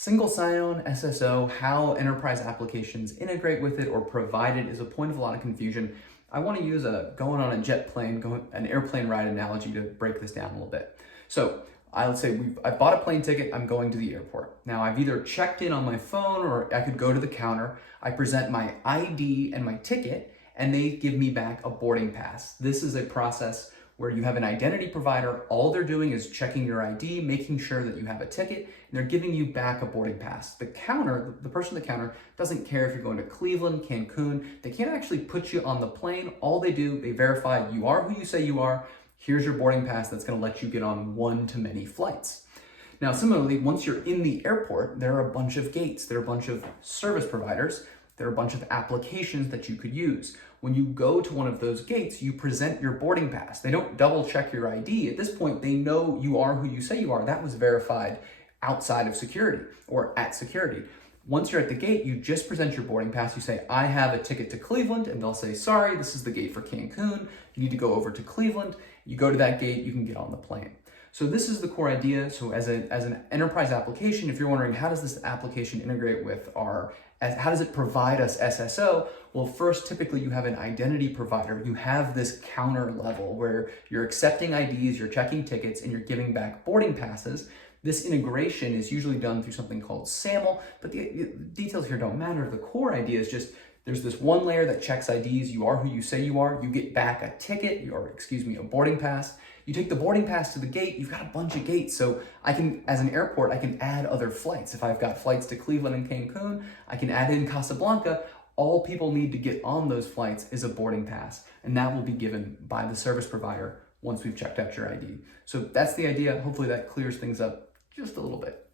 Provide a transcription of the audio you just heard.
Single sign-on, SSO, how enterprise applications integrate with it or provide it is a point of a lot of confusion. I want to use going on a jet plane, an airplane ride analogy to break this down a little bit. So I'll say I bought a plane ticket, I'm going to the airport. Now I've either checked in on my phone or I could go to the counter. I present my ID and my ticket and they give me back a boarding pass. This is a process where you have an identity provider. All they're doing is checking your ID, making sure that you have a ticket, and they're giving you back a boarding pass. The counter, the person at the counter doesn't care if you're going to Cleveland, Cancun. They can't actually put you on the plane. All they do, they verify you are who you say you are. Here's your boarding pass that's gonna let you get on one-to-many flights. Now, similarly, once you're in the airport, there are a bunch of gates. There are a bunch of service providers. There are a bunch of applications that you could use. When you go to one of those gates, you present your boarding pass. They don't double check your ID. At this point, they know you are who you say you are. That was verified outside of security or at security. Once you're at the gate, you just present your boarding pass. You say, I have a ticket to Cleveland, and they'll say, sorry, this is the gate for Cancun. You need to go over to Cleveland. You go to that gate, you can get on the plane. So this is the core idea. So as an enterprise application, if you're wondering, how does this application integrate with how does it provide us SSO? Well, first, typically you have an identity provider. You have this counter level where you're accepting IDs, you're checking tickets, and you're giving back boarding passes. This integration is usually done through something called SAML, but the details here don't matter. The core idea is just there's this one layer that checks IDs. You are who you say you are. You get back a ticket, a boarding pass. You take the boarding pass to the gate, you've got a bunch of gates. So I can, as an airport, I can add other flights. If I've got flights to Cleveland and Cancun, I can add in Casablanca. All people need to get on those flights is a boarding pass, and that will be given by the service provider once we've checked out your ID. So that's the idea. Hopefully that clears things up just a little bit.